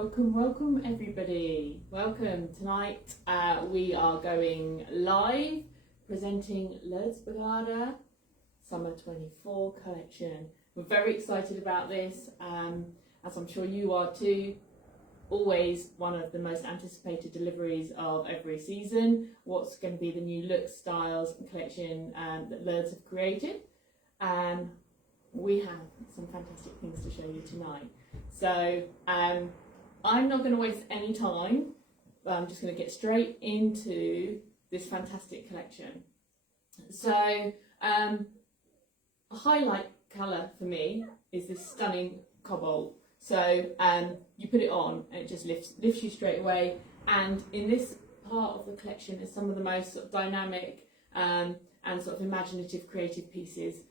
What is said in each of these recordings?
Welcome everybody. Welcome. Tonight we are going live presenting Lurdes Bergada Summer 24 collection. We're very excited about this, as I'm sure you are too. Always one of the most anticipated deliveries of every season. What's going to be the new looks, styles and collection that Lurdes have created. We have some fantastic things to show you tonight. So I'm not going to waste any time. I'm just going to get straight into this fantastic collection. So a highlight colour for me is this stunning cobalt. So you put it on and it just lifts you straight away. And in this part of the collection is some of the most sort of dynamic and sort of imaginative creative pieces.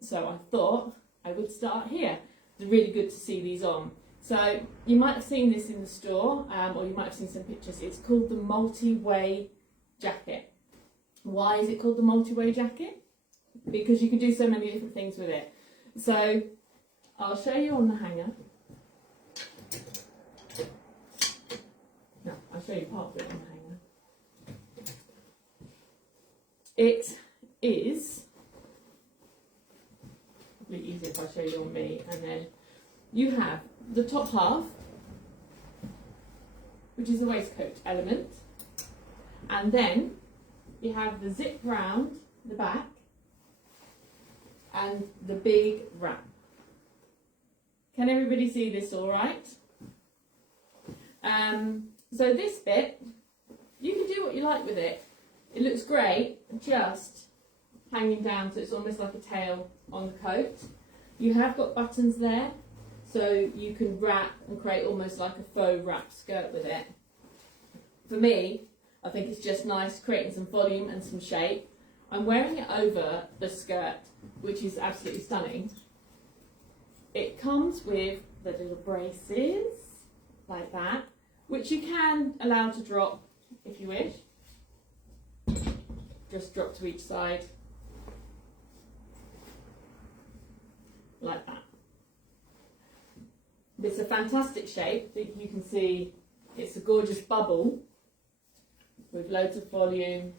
So I thought I would start here. It's really good to see these on. So you might have seen this in the store, or you might have seen some pictures. It's called the multi-way jacket. Why is it called the multi-way jacket? Because you can do so many different things with it. So I'll show you on the hanger. No, I'll show you part of it on the hanger. It is probably easier if I show you on me, and then you have the top half, which is the waistcoat element, and then you have the zip round the back and the big wrap. Can everybody see this all right? So this bit, you can do what you like with it. It looks great just hanging down, so it's almost like a tail on the coat. You have got buttons there, so you can wrap and create almost like a faux wrap skirt with it. For me, I think it's just nice, creating some volume and some shape. I'm wearing it over the skirt, which is absolutely stunning. It comes with the little braces, like that, which you can allow to drop if you wish. Just drop to each side, like that. It's a fantastic shape. You can see it's a gorgeous bubble with loads of volume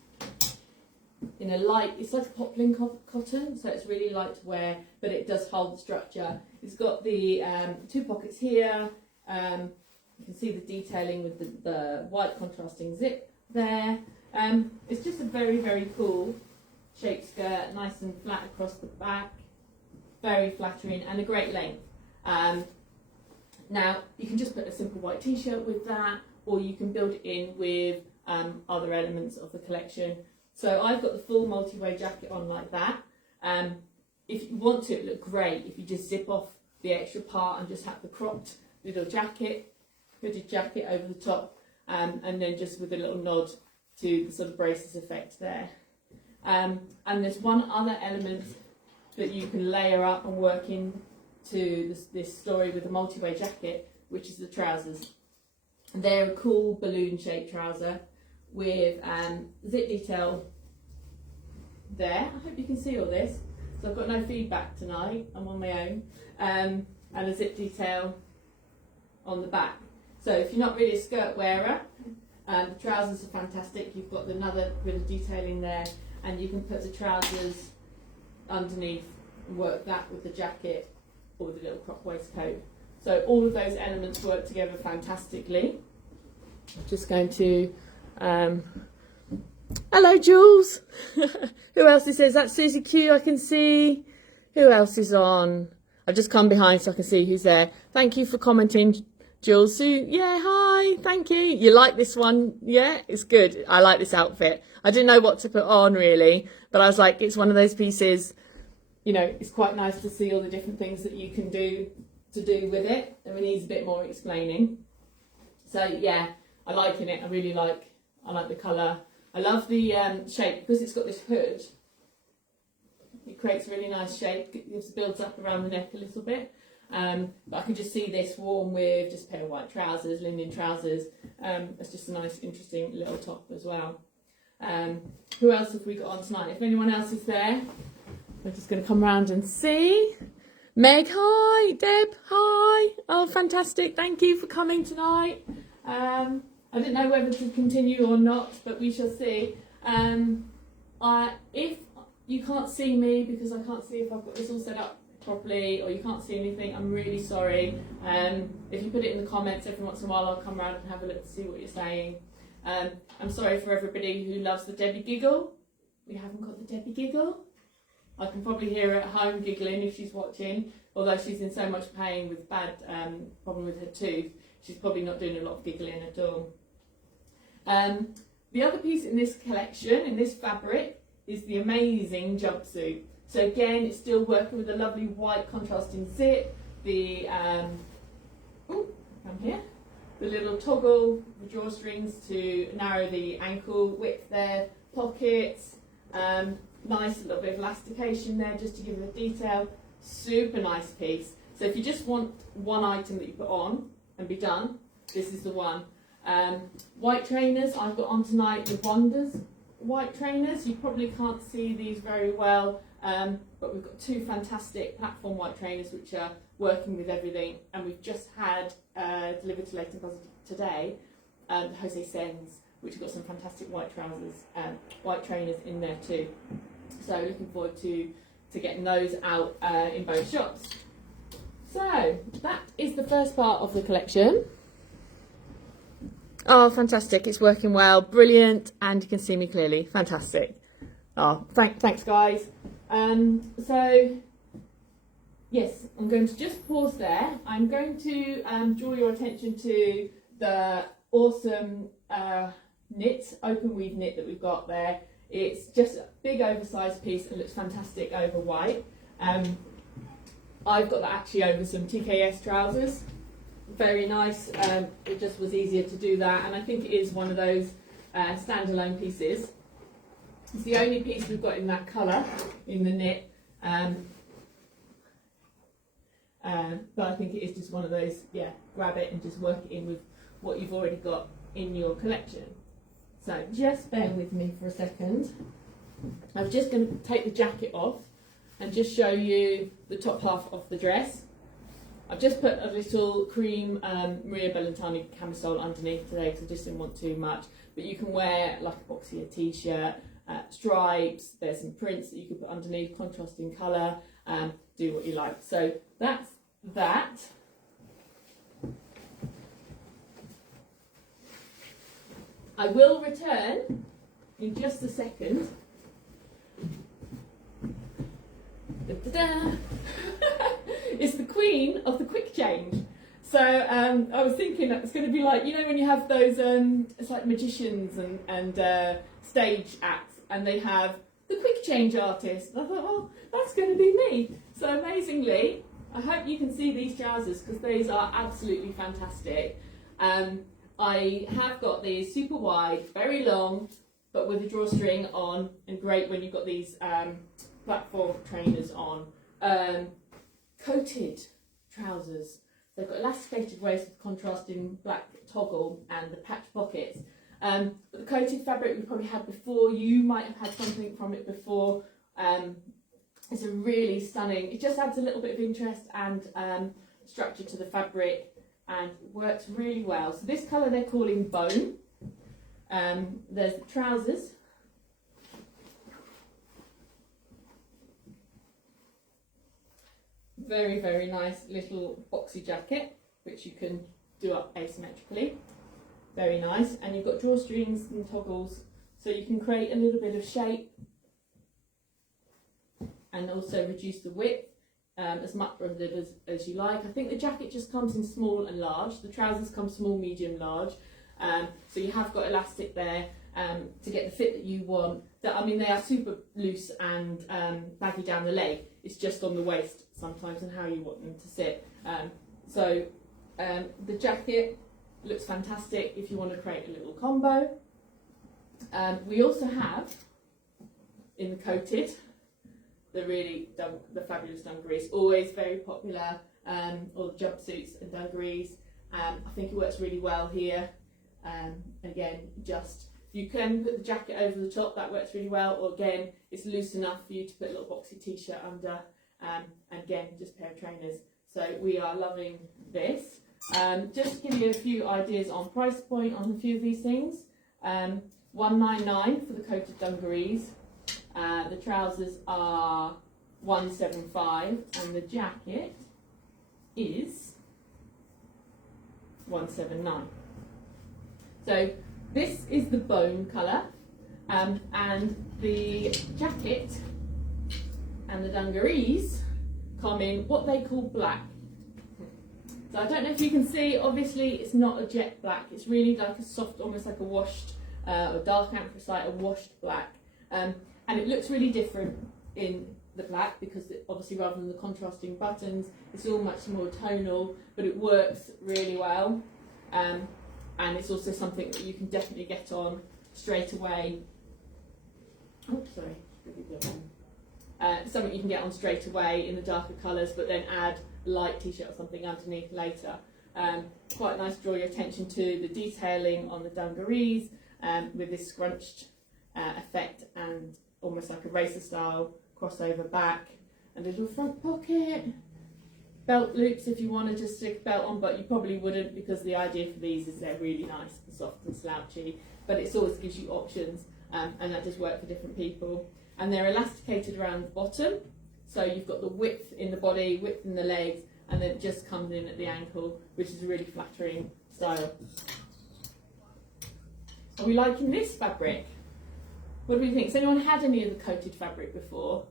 in a light, it's like a poplin cotton, so it's really light to wear, but it does hold the structure. It's got the two pockets here. You can see the detailing with the white contrasting zip there. It's just a very, very cool shape skirt, nice and flat across the back, very flattering and a great length. Now, you can just put a simple white t-shirt with that, or you can build it in with other elements of the collection. So I've got the full multi-way jacket on like that. If you want to, it look great if you just zip off the extra part and just have the cropped little jacket, hooded jacket over the top, and then just with a little nod to the sort of braces effect there. And there's one other element that you can layer up and work in to this story with the multi-way jacket, which is the trousers. They're a cool balloon shaped trouser with zip detail there. I hope you can see all this. So I've got no feedback tonight, I'm on my own, and a zip detail on the back. So if you're not really a skirt wearer, the trousers are fantastic. You've got another bit of detailing there, and you can put the trousers underneath and work that with the jacket or with a little crop waistcoat. So all of those elements work together fantastically. I'm just going to hello Jules. Who else is there? Is that Susie Q? I can see. Who else is on? I've just come behind so I can see who's there. Thank you for commenting, Jules. Sue, yeah, hi, thank you. You like this one? Yeah, it's good. I like this outfit. I didn't know what to put on really, but I was like, it's one of those pieces, you know, it's quite nice to see all the different things that you can do with it. I mean, it needs a bit more explaining. So yeah, I like it. I really like, I like the colour. I love the shape because it's got this hood. It creates a really nice shape. It just builds up around the neck a little bit. But I can just see this worn with just a pair of white trousers, linen trousers. It's just a nice, interesting little top as well. Who else have we got on tonight? If anyone else is there, we're just going to come around and see. Meg, hi. Deb, hi. Hi. Oh, fantastic. Thank you for coming tonight. I don't know whether to continue or not, but we shall see. If you can't see me because I can't see if I've got this all set up properly, or you can't see anything, I'm really sorry. If you put it in the comments every once in a while, I'll come around and have a look to see what you're saying. I'm sorry for everybody who loves the Debbie giggle. We haven't got the Debbie giggle. I can probably hear her at home giggling if she's watching, although she's in so much pain with bad problem with her tooth. She's probably not doing a lot of giggling at all. The other piece in this collection, in this fabric, is the amazing jumpsuit. So again, it's still working with a lovely white contrasting zip, the come here, the little toggle, the drawstrings to narrow the ankle width there, pockets, nice little bit of elastication there just to give it a detail. Super nice piece. So if you just want one item that you put on and be done, this is the one. White trainers, I've got on tonight the Wonders white trainers. You probably can't see these very well, but we've got two fantastic platform white trainers which are working with everything, and we've just had delivered to Leighton Buzzard today, the Jose Sens, which have got some fantastic white trousers and white trainers in there too. So looking forward to getting those out in both shops. So that is the first part of the collection. Oh, fantastic, it's working well, brilliant, and you can see me clearly, fantastic. Oh, thanks guys. So, yes, I'm going to just pause there. I'm going to draw your attention to the awesome open weave knit that we've got there. It's just a big oversized piece and looks fantastic over white. I've got that actually over some TKS trousers. Very nice. It just was easier to do that, and I think it is one of those standalone pieces. It's the only piece we've got in that colour in the knit, but I think it is just one of those, yeah, grab it and just work it in with what you've already got in your collection. So just bear with me for a second. I'm just going to take the jacket off and just show you the top half of the dress. I've just put a little cream Maria Bellantani camisole underneath today because I just didn't want too much, but you can wear like a boxier t-shirt, stripes, there's some prints that you could put underneath, contrasting colour, do what you like. So that's that. I will return in just a second. Da-da-da. It's the queen of the quick change. So I was thinking that it's going to be like, you know, when you have those, it's like magicians and stage acts, and they have the quick change artist. And I thought, oh, that's going to be me. So amazingly, I hope you can see these trousers because these are absolutely fantastic. I have got these super wide, very long, but with a drawstring on, and great when you've got these platform trainers on. Coated trousers. They've got elasticated waist with contrasting black toggle and the patch pockets. But the coated fabric we probably had before. You might have had something from it before. It's a really stunning, it just adds a little bit of interest and structure to the fabric and works really well. So this colour they're calling Bone. There's the trousers. Very, very nice little boxy jacket, which you can do up asymmetrically. Very nice. And you've got drawstrings and toggles, so you can create a little bit of shape and also reduce the width as much of it as you like. I think the jacket just comes in small and large. The trousers come small, medium, large. So you have got elastic there to get the fit that you want. I mean, they are super loose and baggy down the leg. It's just on the waist sometimes and how you want them to sit. So the jacket looks fantastic if you want to create a little combo. We also have in the coated the fabulous dungarees, always very popular, all the jumpsuits and dungarees. I think it works really well here. Again, just you can put the jacket over the top, that works really well, or again, it's loose enough for you to put a little boxy t-shirt under, and again, just a pair of trainers. So we are loving this. Just to give you a few ideas on price point on a few of these things. $199 for the coated dungarees. The trousers are $175 and the jacket is $179. So this is the bone colour, and the jacket and the dungarees come in what they call black. So I don't know if you can see, obviously it's not a jet black, it's really like a soft, almost like a washed, or dark anthracite, a washed black. And it looks really different in the black because obviously rather than the contrasting buttons, it's all much more tonal, but it works really well. And it's also something that you can definitely get on straight away. Oh, sorry. Something you can get on straight away in the darker colours, but then add a light t-shirt or something underneath later. Quite nice to draw your attention to the detailing on the dungarees with this scrunched effect and almost like a racer style crossover back, and a little front pocket. Belt loops if you want to just stick a belt on, but you probably wouldn't because the idea for these is they're really nice and soft and slouchy, but it always gives you options, and that does work for different people. And they're elasticated around the bottom, so you've got the width in the body, width in the legs, and then it just comes in at the ankle, which is a really flattering style. Are we liking this fabric? What do we think? Has anyone had any of the coated fabric before?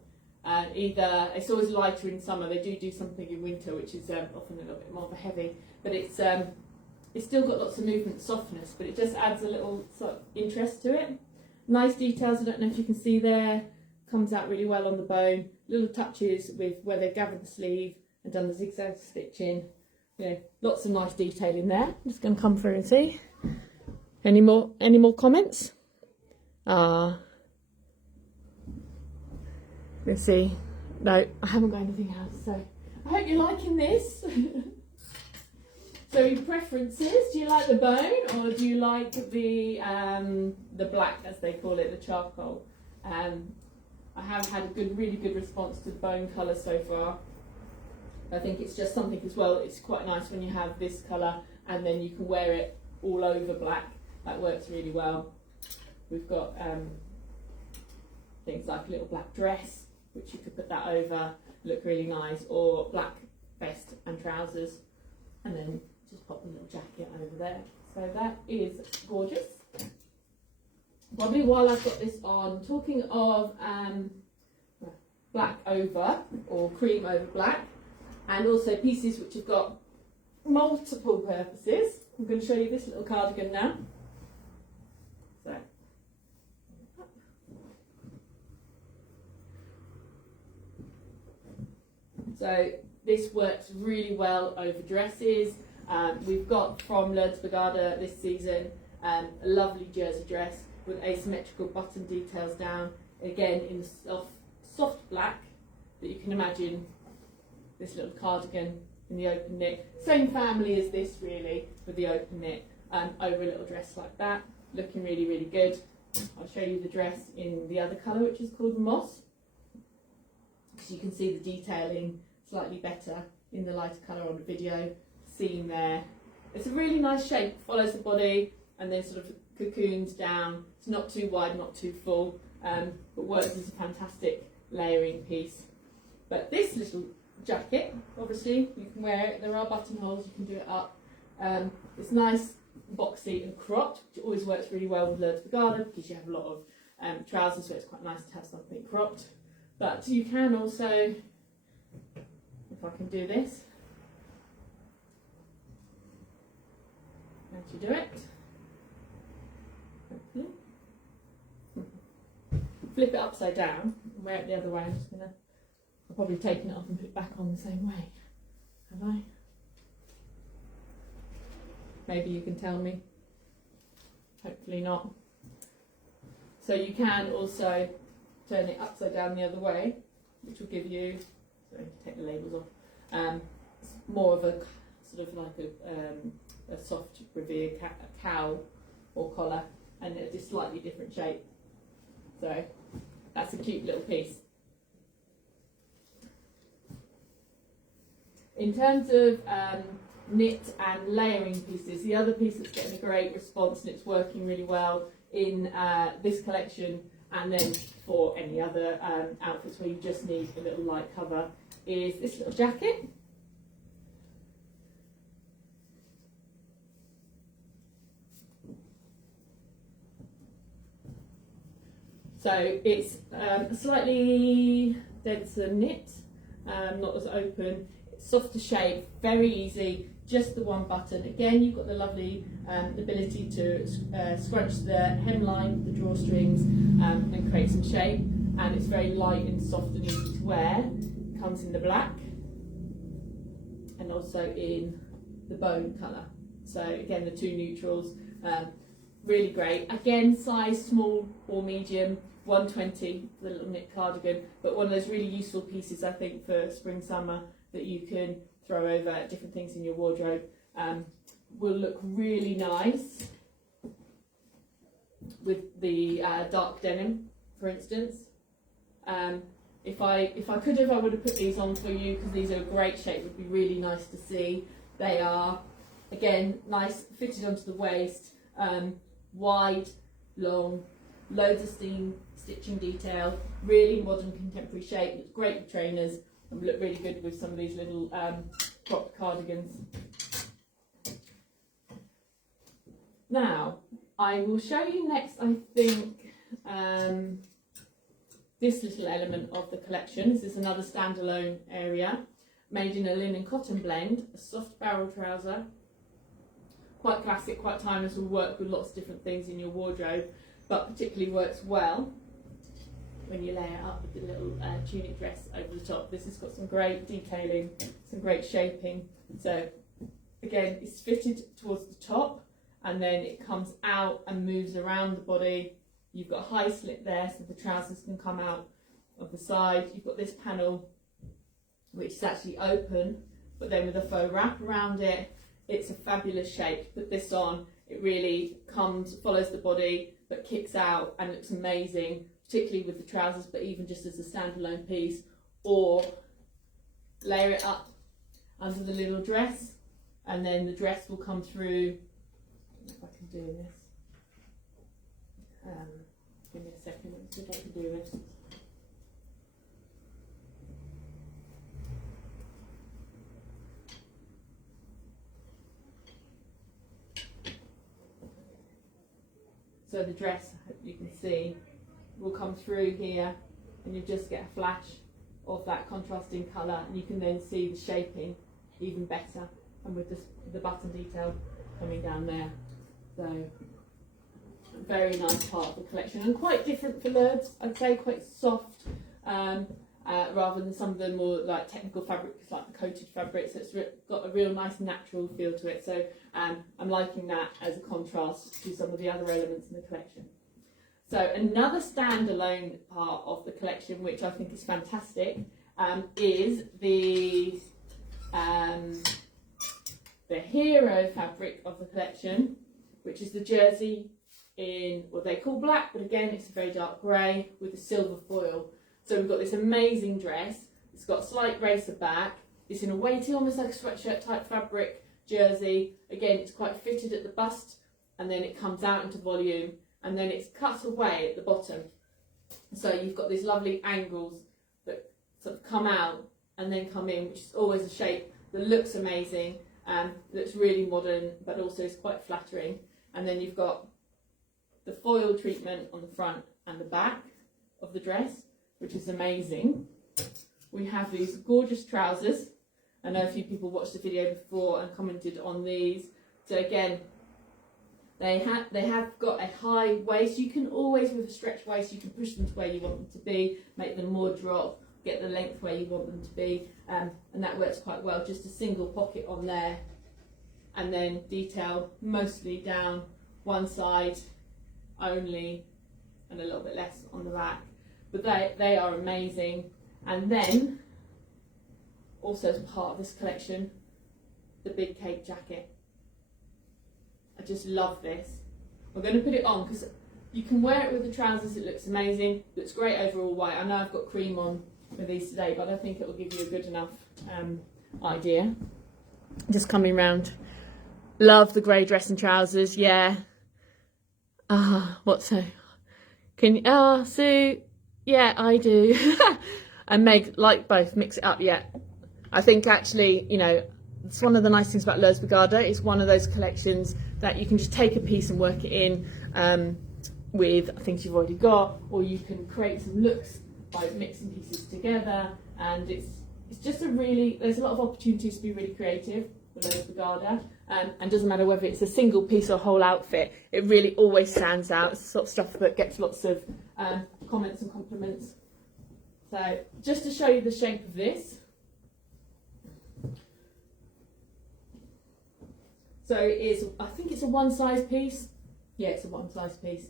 Either it's always lighter in summer. They do something in winter, which is often a little bit more of a heavy, but it's still got lots of movement, softness, but it just adds a little sort of interest to it. Nice details. I don't know if you can see there. Comes out really well on the bone. Little touches with where they've gathered the sleeve and done the zigzag stitching. You know, lots of nice detail in there. I'm just going to come through and see. Any more comments? Let's see. No, I haven't got anything else. So I hope you're liking this. So your preferences, do you like the bone or do you like the black, as they call it, the charcoal? I have had a really good response to the bone colour so far. I think it's just something as well, it's quite nice when you have this colour and then you can wear it all over black. That works really well. We've got things like a little black dress, which you could put that over, look really nice, or black vest and trousers, and then just pop the little jacket over there. So that is gorgeous. Probably while I've got this on, talking of black over or cream over black, and also pieces which have got multiple purposes. I'm going to show you this little cardigan now. So this works really well over dresses. We've got from Lurdes Bergada this season a lovely jersey dress with asymmetrical button details down, again in the soft black that you can imagine this little cardigan in the open knit. Same family as this really, with the open knit over a little dress like that, looking really good. I'll show you the dress in the other colour, which is called moss, because you can see the detailing slightly better in the lighter colour on the video seen there. It's a really nice shape, follows the body and then sort of cocoons down. It's not too wide, not too full, but works as a fantastic layering piece. But this little jacket, obviously you can wear it, there are buttonholes, you can do it up. It's nice, boxy and cropped, which always works really well with Lurdes Bergada because you have a lot of trousers, so it's quite nice to have something cropped. But you can also, if I can do this, how do you do it? Flip it upside down and wear it the other way. I've probably taken it off and put it back on the same way. Have I? Maybe you can tell me. Hopefully not. So you can also turn it upside down the other way, which will give you, sorry, take the labels off, more of a sort of like a soft revere cowl or collar, and a just slightly different shape. So that's a cute little piece. In terms of knit and layering pieces, the other piece that's getting a great response and it's working really well in this collection, and then for any other outfits where you just need a little light cover, is this little jacket. So it's a slightly denser knit, not as open, it's softer shape, very easy, just the one button. Again, you've got the lovely ability to scrunch the hemline, the drawstrings, and create some shape. And it's very light and soft and easy to wear. It comes in the black and also in the bone colour. So again, the two neutrals, really great. Again, size small or medium. 120 for the little knit cardigan, but one of those really useful pieces I think for spring summer that you can throw over different things in your wardrobe. Will look really nice with the dark denim, for instance. If I could have, I would have put these on for you because these are a great shape, would be really nice to see. They are, again, nice, fitted onto the waist, wide, long, loads of stitching detail, really modern contemporary shape, looks great with trainers and would look really good with some of these little cropped cardigans. Now, I will show you next, I think, this little element of the collection. This is another standalone area, made in a linen cotton blend, a soft barrel trouser, quite classic, quite timeless, will work with lots of different things in your wardrobe, but particularly works well when you layer it up with the little tunic dress over the top. This has got some great detailing, some great shaping. So again, it's fitted towards the top and then it comes out and moves around the body. You've got a high slit there so the trousers can come out of the side. You've got this panel which is actually open, but then with a faux wrap around it, it's a fabulous shape. Put this on, it really follows the body, but kicks out and looks amazing, particularly with the trousers, but even just as a standalone piece, or layer it up under the little dress, and then the dress will come through. If I can do this, give me a second, let me see if I can do this. So the dress, you can see, will come through here and you just get a flash of that contrasting colour, and you can then see the shaping even better, and with the button detail coming down there. So very nice part of the collection, and quite different for Lurdes, I'd say, quite soft, rather than some of the more like technical fabrics like the coated fabrics. So it's got a real nice natural feel to it. So I'm liking that as a contrast to some of the other elements in the collection. So another standalone part of the collection, which I think is fantastic, is the hero fabric of the collection, which is the jersey in what they call black, but again it's a very dark grey with a silver foil. So we've got this amazing dress. It's got a slight racer back. It's in a weighty, almost like a sweatshirt type fabric jersey. Again, it's quite fitted at the bust, and then it comes out into volume, and then it's cut away at the bottom. So you've got these lovely angles that sort of come out and then come in, which is always a shape that looks amazing, looks really modern, but also is quite flattering. And then you've got the foil treatment on the front and the back of the dress, which is amazing. We have these gorgeous trousers. I know a few people watched the video before and commented on these. So again, they have got a high waist. You can always, with a stretch waist, you can push them to where you want them to be, make them more drop, get the length where you want them to be, and that works quite well. Just a single pocket on there, and then detail mostly down one side only, and a little bit less on the back. But they are amazing. And then, also as part of this collection, the big cape jacket. I just love this. We're going to put it on because you can wear it with the trousers, it looks amazing, looks great over all white. I know I've got cream on with these today, but I think it will give you a good enough idea. Just coming round. Love the grey dress and trousers, yeah. What so? Can you, Sue? Yeah, I do. And Meg, like both, mix it up, yeah. I think actually, you know, it's one of the nice things about Lurdes Bergada. It's one of those collections that you can just take a piece and work it in with things you've already got, or you can create some looks by mixing pieces together. And it's just there's a lot of opportunities to be really creative with Lurdes Bergada. And doesn't matter whether it's a single piece or whole outfit, it really always stands out. It's the sort of stuff that gets lots of comments and compliments. So just to show you the shape of this. So I think it's a one size piece. Yeah, it's a one size piece.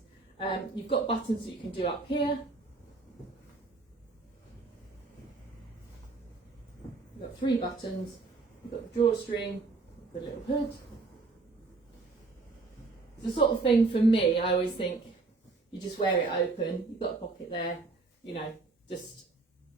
You've got buttons that you can do up here. You've got 3 buttons. You've got the drawstring, the little hood. It's the sort of thing for me, I always think you just wear it open. You've got a pocket there, you know, just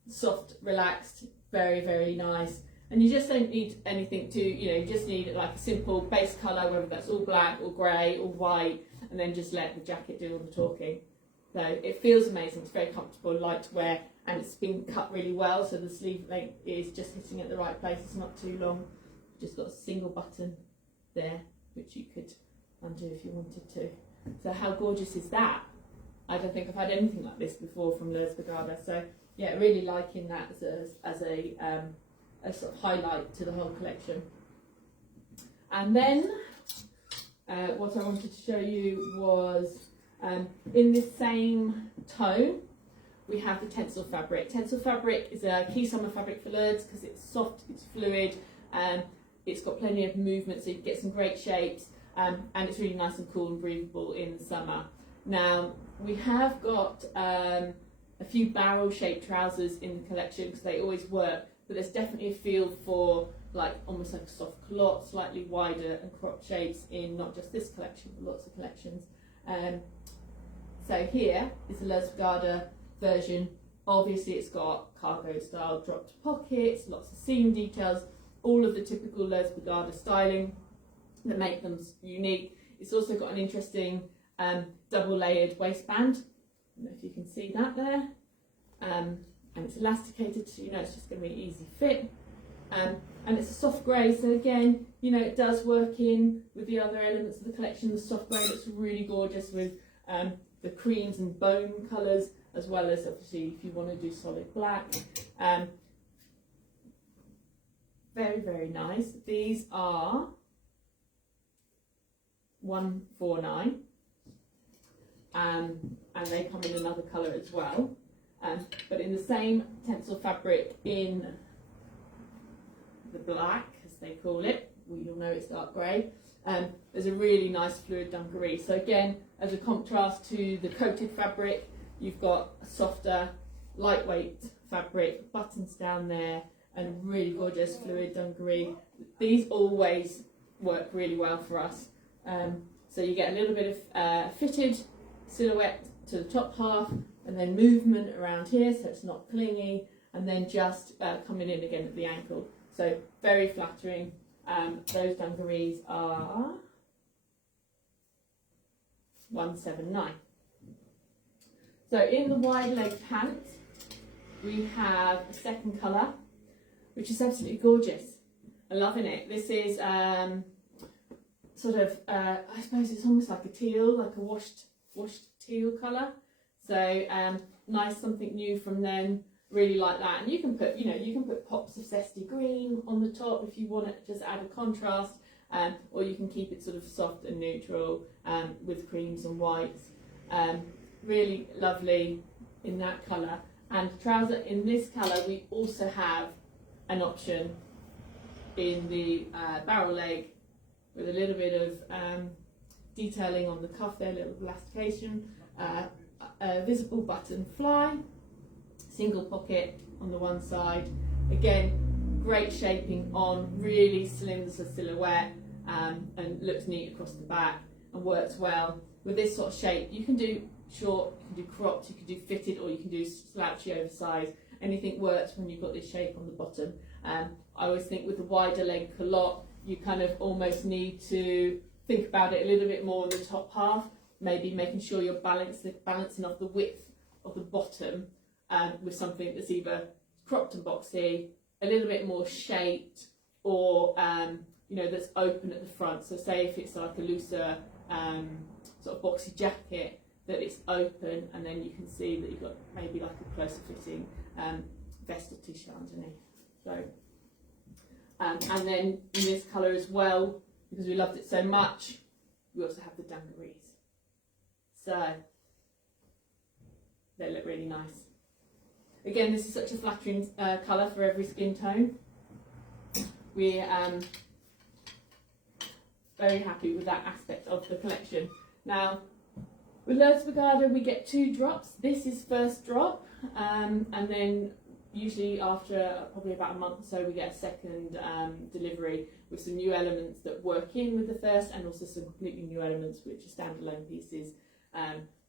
soft, relaxed, very, very nice. And you just don't need anything to, you know, you just need like a simple base colour, whether that's all black or grey or white, and then just let the jacket do all the talking. So it feels amazing, it's very comfortable, light to wear, and it's been cut really well, so the sleeve length is just hitting at the right place, it's not too long. Just got a single button there, which you could undo if you wanted to. So how gorgeous is that? I don't think I've had anything like this before from Lurdes Bergada. So yeah, really liking that as a sort of highlight to the whole collection. And then what I wanted to show you was in this same tone we have the tencel fabric. Tencel fabric is a key summer fabric for Lurdes because it's soft, it's fluid, it's got plenty of movement, so you can get some great shapes, and it's really nice and cool and breathable in the summer. Now we have got a few barrel shaped trousers in the collection because they always work, but there's definitely a feel for like almost like a soft culotte, slightly wider and cropped shapes in not just this collection but lots of collections. So here is the Lurdes Bergada version. Obviously it's got cargo style dropped pockets, lots of seam details, all of the typical Lurdes Bergada styling that make them unique. It's also got an interesting double layered waistband. I don't know if you can see that there. And it's elasticated, so you know it's just going to be an easy fit. And it's a soft grey, so again, you know, it does work in with the other elements of the collection. The soft grey looks really gorgeous with the creams and bone colours, as well as obviously if you want to do solid black. Very, very nice. These are $149, and they come in another colour as well. But in the same tencel fabric in the black, as they call it, we all know it's dark grey, there's a really nice fluid dungaree. So again, as a contrast to the coated fabric, you've got a softer, lightweight fabric, buttons down there, and really gorgeous fluid dungaree. These always work really well for us. So you get a little bit of fitted silhouette to the top half, and then movement around here so it's not clingy, and then just coming in again at the ankle. So very flattering. Those dungarees are $179. So in the wide leg pants we have a second colour, which is absolutely gorgeous. I'm loving it. This is sort of I suppose it's almost like a teal, like a washed teal colour. So nice, something new from them. Really like that. And you can put, you know, you can put pops of zesty green on the top if you want to just add a contrast, or you can keep it sort of soft and neutral with creams and whites. Really lovely in that colour. And trouser in this colour, we also have an option in the barrel leg with a little bit of detailing on the cuff there, a little elastication, a visible button fly, single pocket on the one side. Again, great shaping on, really slim as a silhouette, and looks neat across the back and works well. With this sort of shape, you can do short, you can do cropped, you can do fitted, or you can do slouchy oversized. Anything works when you've got this shape on the bottom. I always think with the wider leg culotte, you kind of almost need to think about it a little bit more on the top half, maybe making sure you're balancing off the width of the bottom with something that's either cropped and boxy, a little bit more shaped, or you know, that's open at the front. So say if it's like a looser sort of boxy jacket, that it's open, and then you can see that you've got maybe like a closer fitting vest or t-shirt underneath. So and then in this colour as well, because we loved it so much, we also have the dungarees. So they look really nice. Again, this is such a flattering colour for every skin tone. We're very happy with that aspect of the collection. Now, with Lurdes Bergada, we get 2 drops. This is first drop, and then usually after probably about a month or so, we get a second delivery with some new elements that work in with the first, and also some completely new elements which are standalone pieces,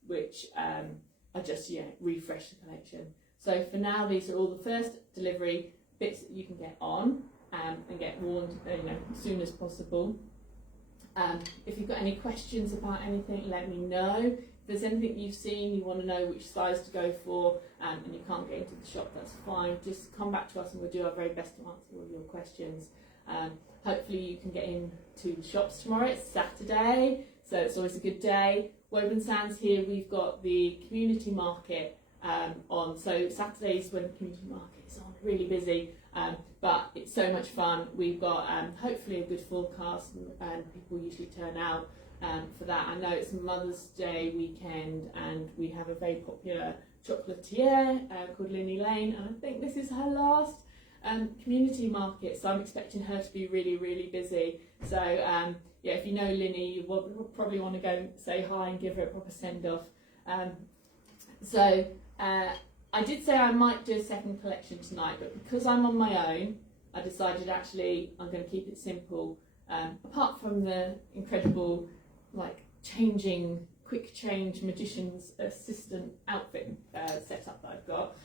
which are just refresh the collection. So for now, these are all the first delivery bits that you can get on and get worn as soon as possible. If you've got any questions about anything, let me know. If there's anything you've seen, you want to know which size to go for, and you can't get into the shop, that's fine. Just come back to us and we'll do our very best to answer all your questions. Hopefully you can get into the shops tomorrow. It's Saturday, so it's always a good day. Woven Sands here, we've got the community market on. So Saturdays when the community market is on, really busy. But it's so much fun. We've got hopefully a good forecast, and people usually turn out for that. I know it's Mother's Day weekend, and we have a very popular chocolatier called Linny Lane, and I think this is her last community market, so I'm expecting her to be really, really busy. So yeah, if you know Linny, you will probably want to go and say hi and give her a proper send-off. I did say I might do a second collection tonight, but because I'm on my own, I decided actually I'm going to keep it simple. Apart from the incredible, like, quick change magician's assistant outfit setup that I've got.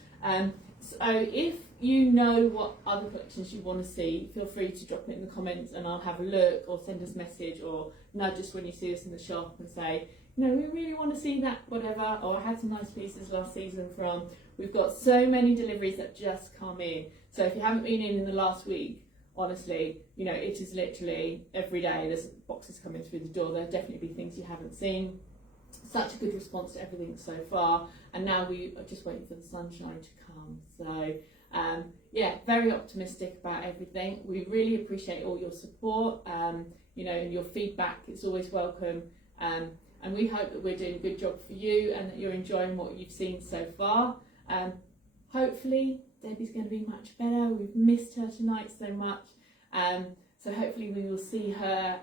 So if you know what other collections you want to see, feel free to drop it in the comments and I'll have a look, or send us a message, or nudge us when you see us in the shop and say, we really want to see that, whatever, or I had some nice pieces last season from. We've got so many deliveries that just come in. So if you haven't been in the last week, honestly, it is literally every day there's boxes coming through the door. There'll definitely be things you haven't seen. Such a good response to everything so far, and now we are just waiting for the sunshine to come. So yeah, very optimistic about everything. We really appreciate all your support, and your feedback. It's always welcome. And we hope that we're doing a good job for you and that you're enjoying what you've seen so far. Hopefully Debbie's going to be much better. We've missed her tonight so much. So hopefully we will see her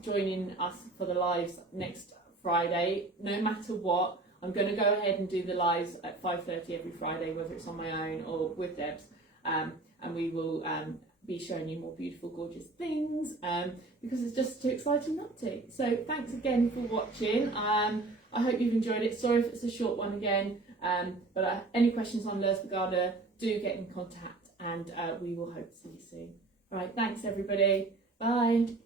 joining us for the lives next Friday. No matter what, I'm going to go ahead and do the lives at 5:30 every Friday, whether it's on my own or with Debs. And we will be showing you more beautiful, gorgeous things, because it's just too exciting not to. So thanks again for watching. I hope you've enjoyed it. Sorry if it's a short one again, but any questions on Lurdes Bergada, do get in contact, and we will hope to see you soon. All right, thanks everybody. Bye.